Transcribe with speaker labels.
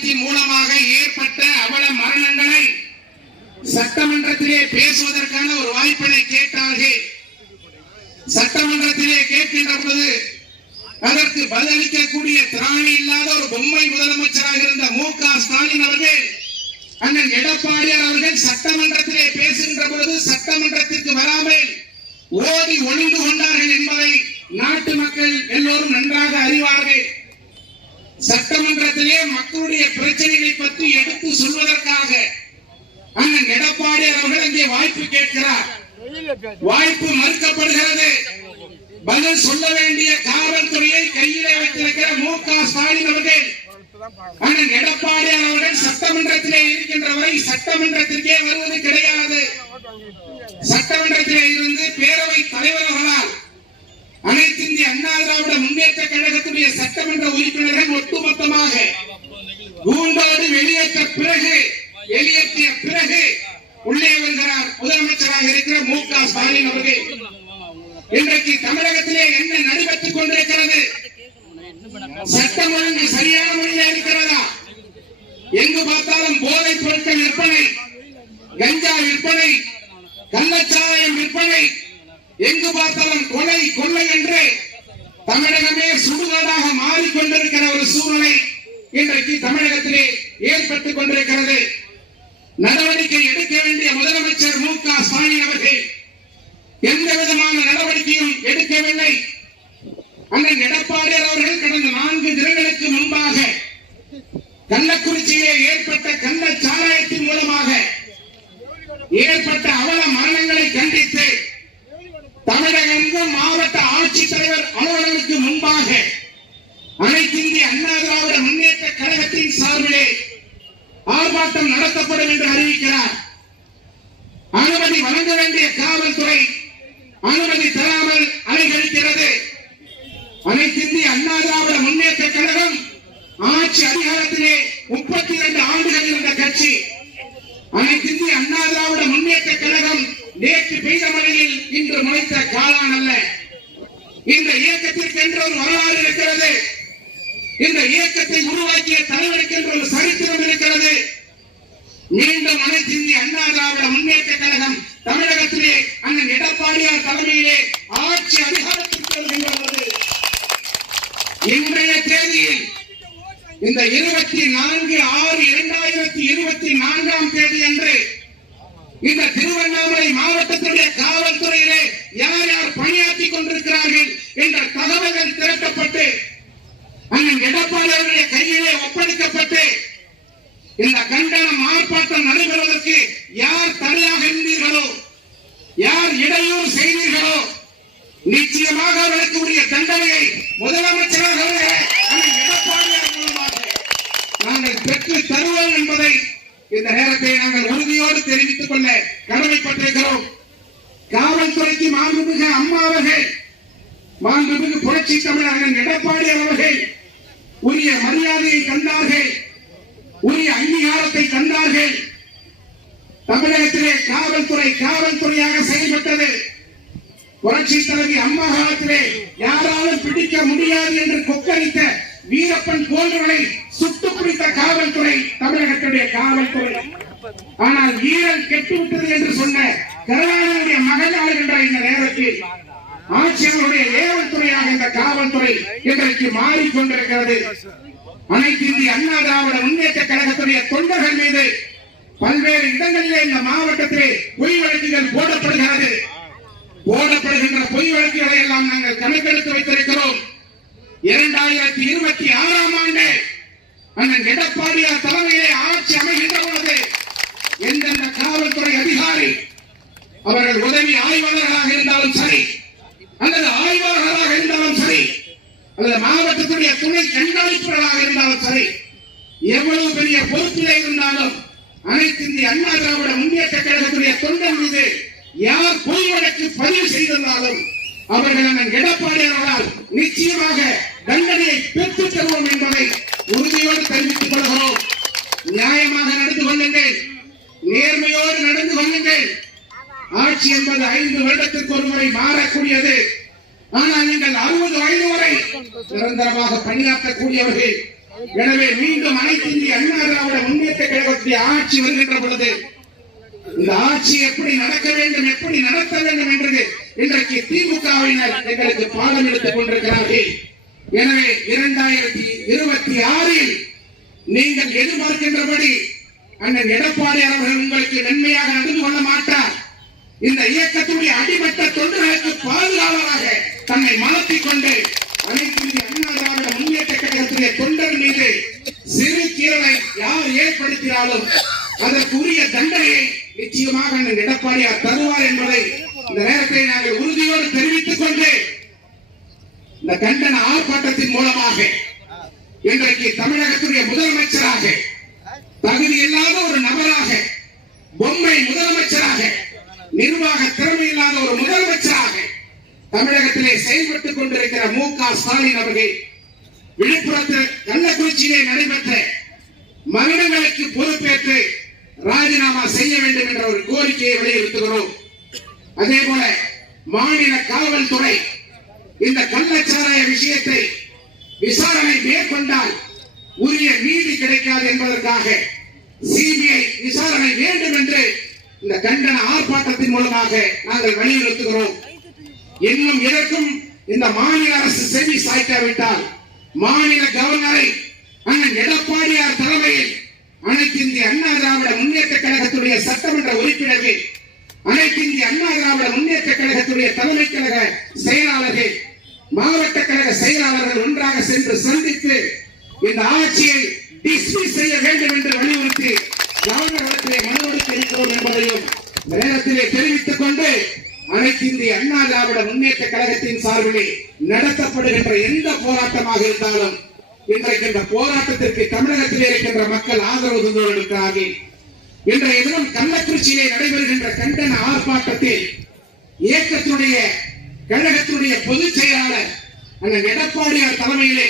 Speaker 1: சாராயத்தின் மூலமாக ஏற்பட்ட அவல மரணங்களை சட்டமன்றத்திலே பேசுவதற்கான ஒரு வாய்ப்பினை கேட்டார்கள். சட்டமன்றத்திலே கேட்கின்ற பொழுது அதற்கு பதிலளிக்கக்கூடிய திராணி இல்லாத ஒரு பொம்மை முதலமைச்சராக இருந்த மு க ஸ்டாலின் அவர்கள் அண்ணன் எடப்பாடியார் அவர்கள் சட்டமன்றத்திலே பேசுகின்ற பொழுது சட்டமன்றத்திற்கு வராமல் ஓடி ஒளிந்து கொண்டார்கள் என்பதை நாட்டு மக்கள் எல்லோரும் நன்றாக அறிவார்கள். சட்டமன்றத்திலே மக்களுடைய பிரச்சனைகளை பற்றி எடுத்து சொல்வதற்காக அண்ணன் எடப்பாடியார் அவர்கள் அங்கே வாய்ப்பு கேட்கிறார். வாய்ப்பு மறுக்கப்படுகிறது. பதில் சொல்ல வேண்டிய காவல்துறையை கையிலே வைத்திருக்கிற மு க ஸ்டாலின் அவர்கள் அண்ணன் எடப்பாடி அவர்கள் சட்டமன்றத்திலே இருக்கின்ற வரை சட்டமன்றத்திற்கே வருவது கிடையாது. சட்டமன்றத்திலே இருந்து பேரவை தலைவர் அனைத்து இந்திய அண்ணா திராவிட முன்னேற்ற கழகத்துடைய சட்டமன்ற உறுப்பினர்கள் ஒட்டுமொத்தமாக கூண்டோடு வெளியேற்ற பிறகு வெளியேற்றிய பிறகு உள்ளே வருகிறார் முதலமைச்சராக இருக்கிற மு க ஸ்டாலின் அவர்கள். இன்றைக்கு தமிழகத்திலே என்ன நடைபெற்றுக் கொண்டிருக்கிறது? சட்டம் ஒழுங்கு சரியான முறையில் இருக்கிறதா? எங்கு பார்த்தாலும் போதைப் பொருட்கள் விற்பனை கஞ்சா விற்பனை கள்ளச்சாராயம் விற்பனை எங்கு பார்த்தாலும் கொலை கொள்ளை என்று தமிழகமே சுடுகாடாக மாறிக்கொண்டிருக்கிற ஒரு சூழ்நிலை இன்றைக்கு தமிழகத்திலே ஏற்பட்டுக் கொண்டிருக்கிறது. நடவடிக்கை எடுக்க வேண்டிய முதலமைச்சர் மு க ஸ்டாலின் அவர்கள் எந்த விதமான நடவடிக்கையும் எடுக்கவில்லை. அண்ணன் எடப்பாடியார் அவர்கள் கடந்த நான்கு தினங்களுக்கு முன்பாக கள்ளக்குறிச்சியிலே ஏற்பட்ட கள்ள சாராயத்தின் மூலமாக ஏற்பட்ட அவல மரணங்களை கண்டித்து தமிழகம் மாவட்ட ஆட்சித்தலைவர் அலுவலருக்கு முன்பாக அனைத்து இந்திய அண்ணா திராவிட முன்னேற்ற கழகத்தின் சார்பிலே ஆர்ப்பாட்டம் நடத்தப்படும் என்று அறிவிக்கிறார். அனுமதி வழங்க வேண்டிய காவல்துறை அனுமதி தராமல் அலைகழிக்கிறது. அனைத்து இந்திய அண்ணா திராவிட முன்னேற்ற கழகம் ஆட்சி அதிகாரத்திலே முப்பத்தி இரண்டு ஆண்டுகள் இருந்த கட்சி. அனைத்து இந்திய அண்ணா திராவிட முன்னேற்ற கழகம் நேற்று பெய்த மழையில் இன்று முளைத்த காளான் அல்ல இந்த இயக்கத்திற்கு என்ற ஒரு வரலாறு இருக்கிறது. இந்த இயக்கத்தை உருவாக்கிய தலைவருக்கு என்ற ஒரு சரித்திரம் இருக்கிறது. மீண்டும் அனைத்து இந்திய அண்ணா திராவிட முன்னேற்ற கழகம் தமிழகத்திலே அண்ணன் எடப்பாடியார் தலைமையிலே ஆட்சி அதிகாரத்திற்கு வருகின்றது இன்றைய தேதியில் இந்த இருபத்தி நான்கு ஆறு இரண்டாயிரத்தி இருபத்தி நான்காம் தேதி அன்று இந்த திருவண்ணாமலை மாவட்டத்தினுடைய காவல்துறையிலே யார் யார் பணியாற்றி கொண்டிருக்கிறார்கள் என்ற தகவல்கள் திரட்டப்பட்டு அண்ணன் எடப்பாடி அவருடைய கையிலே ஒப்படைக்கப்பட்டு இந்த கண்டனம் ஆர்ப்பாட்டம் நடைபெறுவதற்கு யார் தடையாக இருந்தீர்களோ யார் இடையூறு செய்தீர்களோ நிச்சயமாக அவர்களுக்கு உரிய தண்டனையை முதலமைச்சராக எடப்பாடியார் மூலமாக நாங்கள் பெற்று தருவோம் என்பதை இந்த நேரத்தை நாங்கள் உறுதியோடு தெரிவித்துக் கொள்ள கடமைப்பட்டிருக்கிறோம். காவல்துறைக்கு மாண்புமிகு அம்மா அவர்கள் மாண்புமிகு புரட்சி தமிழர்கள் எடப்பாடி அவர்கள் உரிய மரியாதையை தந்தார்கள் உரிய அங்கீகாரத்தை தந்தார்கள். தமிழகத்திலே காவல்துறை காவல்துறையாக செயல்பட்டது. புரட்சி தலைவி அம்மா காலத்திலே யாராலும் பிடிக்க முடியாது என்று கொக்கரித்த வீரப்பன் போன்றவனை சுட்டு பிடித்த காவல்துறை தமிழகத்துடைய காவல்துறை. ஆனால் வீரன் கெட்டுவிட்டது என்று சொன்ன கருணாநிதி மகன் ஆளுகின்ற இந்த நேரத்தில் ஆட்சியாளருடைய ஏவல் துறையாக இந்த காவல்துறை இன்றைக்கு மாறிக்கொண்டிருக்கிறது. அனைத்து இந்திய அண்ணா திராவிட முன்னேற்ற கழகத்துடைய தொண்டர்கள் மீது பல்வேறு இடங்களிலே இந்த மாவட்டத்திலே பொய் வழக்குகள் போடப்படுகிறது. போடப்படுகின்ற பொய் வழக்குகளை எல்லாம் நாங்கள் கணக்கெடுத்து வைத்திருக்கிறோம். இரண்டாயிரத்தி இருபத்தி ஆறாம் ஆண்டு அண்ணன் எடப்பாடியார் தலைமையிலே ஆட்சி அமைகின்ற எவ்வளவு பெரிய பொறுப்பிலே இருந்தாலும் அனைத்து இந்திய அண்ணா திராவிட முன்னேற்ற கழகத்துடைய தொண்டர் மீது யார் பொய் வழக்கு பதிவு செய்திருந்தாலும் அவர்கள் அண்ணன் எடப்பாடியாரால் நிச்சயமாக தண்டனையை பெற்றுத் தருவோம் என்பதை உறுதியோடு தெரிவித்துக் கொள்கிறோம். நியாயமாக நடந்து கொள்ளுங்கள். நேர்மையோடு நடந்து கொள்ளுங்கள். ஆட்சி என்பது ஐந்து வருடத்திற்கு ஒரு முறை மாறக்கூடியது. ஆனால் நீங்கள் அறுபது வயது வரை நிரந்தரமாக பணியாற்றக்கூடியவர்கள் எனவே மீண்டும் அனைத்து இந்திய அண்ணா திராவிட முன்னேற்ற கழகத்துடைய ஆட்சி வருகின்ற பொழுது இந்த ஆட்சி எப்படி நடக்க வேண்டும் எப்படி நடத்த வேண்டும் என்றது இன்றைக்கு திமுகவினர் எங்களுக்கு பாடம் எடுத்துக் கொண்டிருக்கிறார்கள். எனவே இரண்டாயிரத்தி இருபத்தி ஆறில் நீங்கள் எதிர்பார்க்கின்றபடி அண்ணன் எடப்பாடி அவர்கள் உங்களுக்கு நன்மையாக நடந்து கொள்ள மாட்டார். இந்த இயக்கத்துடைய அடிமட்ட தொண்டர்களுக்கு பாதுகாவலாக தன்னை மாற்றிக் கொண்டு அனைத்து இந்திய அண்ணா திராவிட முன்னேற்ற கழகத்துடைய தொண்டர் மீது சிறு கீரலை யார் ஏற்படுத்தினாலும் அதற்குரிய தண்டனையை நிச்சயமாக அண்ணன் எடப்பாடியார் தருவார் என்பதை இந்த நேரத்தை நாங்கள் உறுதியோடு தெரிவித்துக் கொண்டு இந்த கண்டன ஆர்ப்பாட்டத்தின் மூலமாக இன்றைக்கு தமிழகத்துடைய முதலமைச்சராக தகுதி இல்லாத ஒரு நபராக பொம்மை முதலமைச்சராக நிர்வாக திறமை இல்லாத ஒரு முதலமைச்சராக தமிழகத்திலே செயல்பட்டுக் கொண்டிருக்கிற மு க ஸ்டாலின் அவர்கள் விழுப்புரத்தில் கள்ளக்குறிச்சியிலே நடைபெற்ற மரணங்களுக்கு பொறுப்பேற்று ராஜினாமா செய்ய வேண்டும் என்ற ஒரு கோரிக்கையை வலியுறுத்துகிறோம். அதே போல மாநில காவல்துறை இந்த கள்ளச்சாராய விஷயத்தை விசாரணை மேற்கொண்டால் உரிய நீதி கிடைக்காது என்பதற்காக சிபிஐ விசாரணை வேண்டும் என்று இந்த கண்டன ஆர்ப்பாட்டத்தின் மூலமாக நாங்கள் வலியுறுத்துகிறோம். இன்னும் இதற்கும் இந்த மாநில அரசு செவி சாய்க்காவிட்டால் மாநில கவர்னரை அண்ணன் எடப்பாடியார் தலைமையில் அனைத்து இந்திய அண்ணா திராவிட முன்னேற்ற கழகத்துடைய சட்டமன்ற உறுப்பினர்கள் அனைத்து இந்திய அண்ணா திராவிட முன்னேற்ற கழகத்துடைய தலைமை கழக செயலாளர்கள் மாவட்ட கழக செயலாளர்கள் ஒன்றாக சென்று சந்தித்து இந்த ஆட்சியை டிஸ்மிஸ் செய்ய வேண்டும் என்று வலியுறுத்தி கவர்னரிடத்திலே மனு கொடுக்க என்பதையும் நேரத்திலே தெரிவித்து இந்திய அண்ணா திராவிட முன்னேற்ற கழகத்தின் சார்பிலே நடத்தப்படுகின்ற எந்த போராட்டமாக இருந்தாலும் இன்றைக்கு இந்த போராட்டத்திற்கு தமிழகத்திலே இருக்கின்ற மக்கள் ஆதரவு தந்து கொண்டிருக்கிறார்கள் இன்றைய தினம் கள்ளக்குறிச்சியிலே நடைபெறுகின்ற கண்டன ஆர்ப்பாட்டத்தில் இயக்கத்துடைய கழகத்துடைய பொதுச் செயலாளர் அண்ணன் எடப்பாடியார் தலைமையிலே